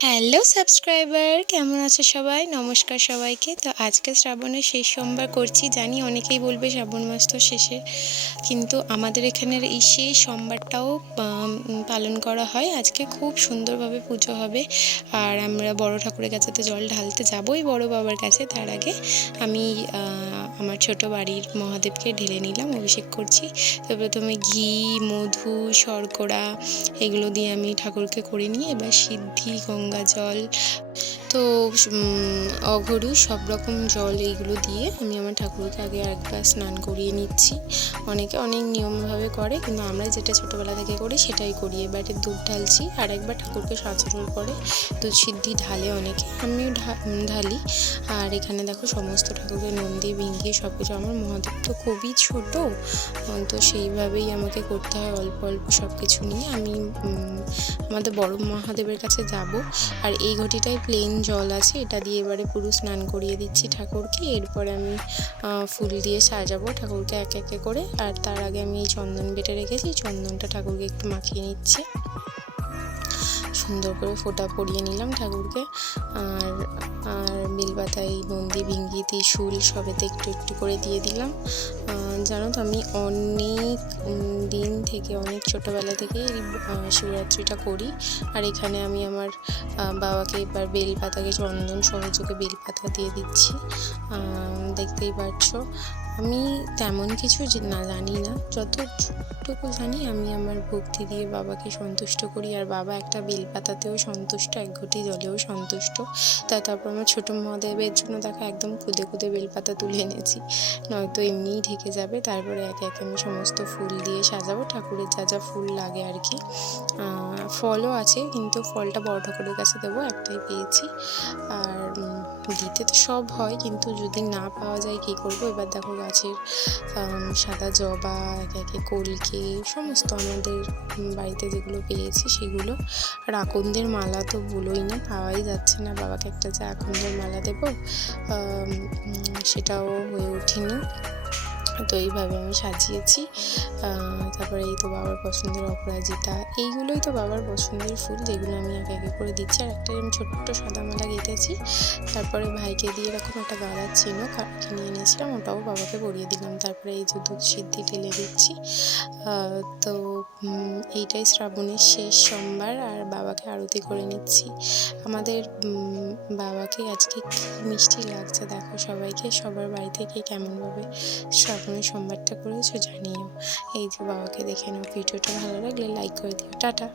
Hello subscriber, কেমন আছো সবাই? নমস্কার সবাইকে। তো আজকে শ্রাবণের শেষ সোমবার করছি। জানি অনেকেই বলবে শ্রাবণ মাস তো শেষে, কিন্তু আমাদের এখানের এই শেষ সোমবারটাও পালন করা হয়। আজকে খুব সুন্দরভাবে পুজো হবে, আর আমরা বড় ঠাকুরের কাছে তো জল ঢালতে যাবোই, বড় বাবার কাছে। তার আগে আমি আমার ছোট বাড়ির মহাদেবকে ঢেলে নিলাম, অভিষেক করছি। তো প্রথমে ঘি, মধু, শর্করা এগুলো দিয়ে আমি ঠাকুরকে করে নিয়ে এবার সিদ্ধি, গঙ্গা জল, তো অঘরু সব রকম জল এইগুলো দিয়ে আমি আমার ঠাকুরকে আগে একবার স্নান করিয়ে নিচ্ছি। অনেকে অনেক নিয়মভাবে করে, কিন্তু আমরা যেটা ছোটোবেলা থেকে করি সেটাই করি। এবারে দুধ ঢালছি, আর একবার ঠাকুরকে সাজানোর পরে দুধ সিদ্ধি ঢালে অনেকে, আমিও ঢালি। আর এখানে দেখো সমস্ত ঠাকুরকে নন্দী ভিঙ্গিয়ে সব কিছু। আমার মহাদেব তো খুবই ছোট, তো সেইভাবেই আমাকে করতে হয়, অল্প অল্প সব কিছু নিয়ে আমি আমাদের বড় মহাদেবের কাছে যাব। আর এই ঘটিটায় প্লেন জল আছে, এটা দিয়ে এবারে পুরো স্নান করিয়ে দিচ্ছি ঠাকুরকে। এরপরে আমি ফুল দিয়ে সাজাবো ঠাকুরকে এক একে করে। আর তার আগে আমি এই চন্দন বেটে রেখেছি, চন্দনটা ঠাকুরকে একটু মাখিয়ে নিচ্ছি, সুন্দর করে ফোঁটা পরিয়ে নিলাম ঠাকুরকে। আর আর বেলপাতায় নন্দী ভিঙ্গি, ত্রিশূল সবেতে একটু একটু করে দিয়ে দিলাম। জানো তো আমি অনেক দিন থেকে, অনেক ছোটোবেলা থেকে এই শিবরাত্রিটা করি। আর এখানে আমি আমার বাবাকে এবার বেলপাতাকে চন্দন সহযোগে বেলপাতা দিয়ে দিচ্ছি, দেখতেই পাচ্ছ। আমি তেমন কিছু জানি না, যতটুকু জানি আমি আমার ভক্তি দিয়ে বাবাকে সন্তুষ্ট করি। আর বাবা একটা বেলপাতাতেও সন্তুষ্ট, এক ঘটি জলেও সন্তুষ্ট। তারপর আমার ছোটো মহাদেবের জন্য দেখো একদম খুদে খুদে বেলপাতা তুলে এনেছি, নয়তো এমনিই ঢেকে যাবে। তারপরে একে একে আমি সমস্ত ফুল দিয়ে সাজাবো, ঠাকুরের যা যা ফুল লাগে আর কি। ফলও আছে, কিন্তু ফলটা বড় ঠাকুরের কাছে দেবো, একটাই পেয়েছি। আর দিতে তো সব হয়, কিন্তু যদি না পাওয়া যায় কী করবো। এবার দেখো গাছের সাদা জবা, একে একে কলকে, সমস্ত আমাদের বাড়িতে যেগুলো পেয়েছি সেগুলো। আর আকন্দের মালা তো বলোই না, পাওয়াই যাচ্ছে না। বাবাকে একটা যে আকন্দের মালা দেবো, সেটাও হয়ে ওঠেনি। তো এইভাবে আমি সাজিয়েছি। তারপরে এই তো বাবার পছন্দের অপরাজিতা, এইগুলোই তো বাবার পছন্দের ফুল, যেগুলো আমি একে একে করে দিচ্ছি। আর একটা আমি ছোট্ট সাদা মালা গেঁথেছি। তারপরে ভাইকে দিয়ে এরকম একটা গাঁদার চেনও কিনে এনেছিলাম, ওটাও বাবাকে পরিয়ে দিলাম। তারপরে এই যে দুধ সিদ্ধি ঢেলে দিচ্ছি। তো এইটাই শ্রাবণের শেষ সোমবার, আর বাবাকে আরতি করে নিচ্ছি। আমাদের বাবাকে আজকে কী মিষ্টি লাগছে দেখো সবাইকে, সবার বাড়ি থেকে কেমনভাবে শ্রাবণের সোমবারটা করেছো জানিও। এই যে বাবাকে দেখে নাও। ভিডিওটা ভালো লাগলে লাইক করে দিও। টাটা।